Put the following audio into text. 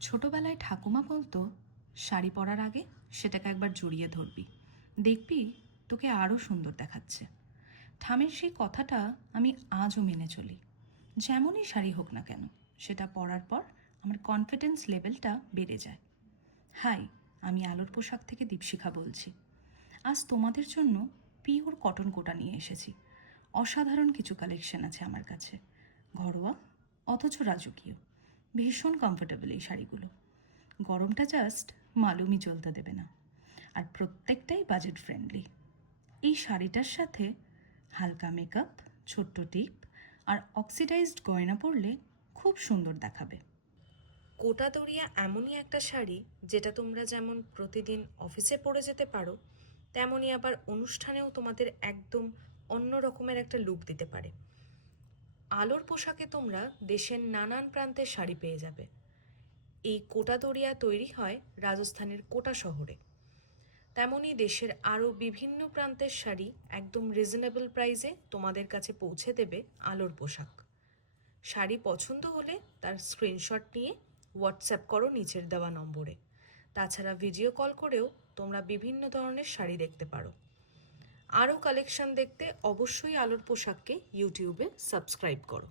ছোটবেলায় ঠাকুমা বলতো, শাড়ি পরার আগে সেটাকে একবার জড়িয়ে ধরবি, দেখবি তোকে আরও সুন্দর দেখাচ্ছে। ঠামের সেই কথাটা আমি আজও মেনে চলি। যেমনই শাড়ি হোক না কেন, সেটা পরার পর আমার কনফিডেন্স লেভেলটা বেড়ে যায়। হাই, আমি আলোর পোশাক থেকে দীপশিখা বলছি। আজ তোমাদের জন্য পিওর কটন কোটা নিয়ে এসেছি। অসাধারণ কিছু কালেকশন আছে আমার কাছে, ঘরোয়া অথচ রাজকীয়। ভীষণ কমফোর্টেবল এই শাড়িগুলো। গরমটা জাস্ট মালুমই চলতে দেবে না, আর প্রত্যেকটাই বাজেট ফ্রেন্ডলি। এই শাড়িটার সাথে হালকা মেকআপ, ছোট্ট টিপ আর অক্সিডাইজড গয়না পরলে খুব সুন্দর দেখাবে। কোটা দড়িয়া এমনই একটা শাড়ি যেটা তোমরা যেমন প্রতিদিন অফিসে পরে যেতে পারো, তেমনই আবার অনুষ্ঠানেও তোমাদের একদম অন্য রকমের একটা লুক দিতে পারে। আলোর পোশাকে তোমরা দেশের নানান প্রান্তের শাড়ি পেয়ে যাবে। এই কোটা দড়িয়া তৈরি হয় রাজস্থানের কোটা শহরে। তেমনই দেশের আরও বিভিন্ন প্রান্তের শাড়ি একদম রিজনেবল প্রাইসে তোমাদের কাছে পৌঁছে দেবে আলোর পোশাক। শাড়ি পছন্দ হলে তার স্ক্রিনশট নিয়ে হোয়াটসঅ্যাপ করো নিচের দেওয়া নম্বরে। তাছাড়া ভিডিও কল করেও তোমরা বিভিন্ন ধরনের শাড়ি দেখতে পারো। আরও কালেকশন দেখতে অবশ্যই আলোর পোশাককে ইউটিউবে সাবস্ক্রাইব করো।